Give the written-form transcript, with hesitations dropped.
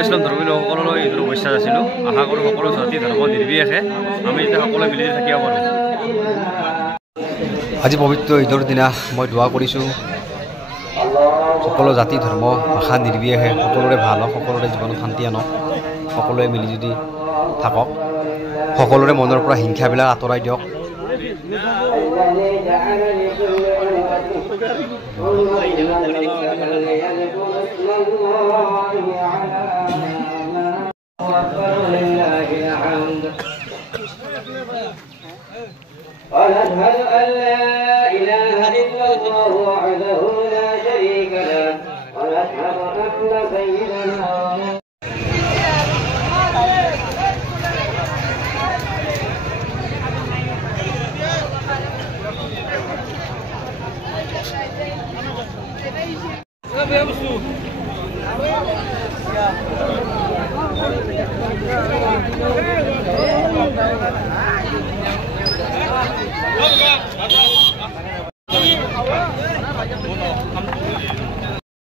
ইছলাম ধৰ্মী লোকসকললৈ ঈদৰ শুভেচ্ছা যাচিলোঁ আশা কৰোঁ সকলো জাতি ধৰ্ম নিৰ্বিশেষে আমি যাতে সকলোৱে মিলি থাকিব পাৰোঁ আজি পবিত্ৰ ঈদৰ দিনা মই দোৱা কৰিছোঁ সকলো জাতি ধৰ্ম ভাষা নিৰ্বিশেষে সকলোৰে ভাল হওক সকলোৰে জীৱনত শান্তি আনক সকলোৱে মিলি যদি থাকক সকলোৰে মনৰ পৰা হিংসাবিলাক আঁতৰাই দিয়ক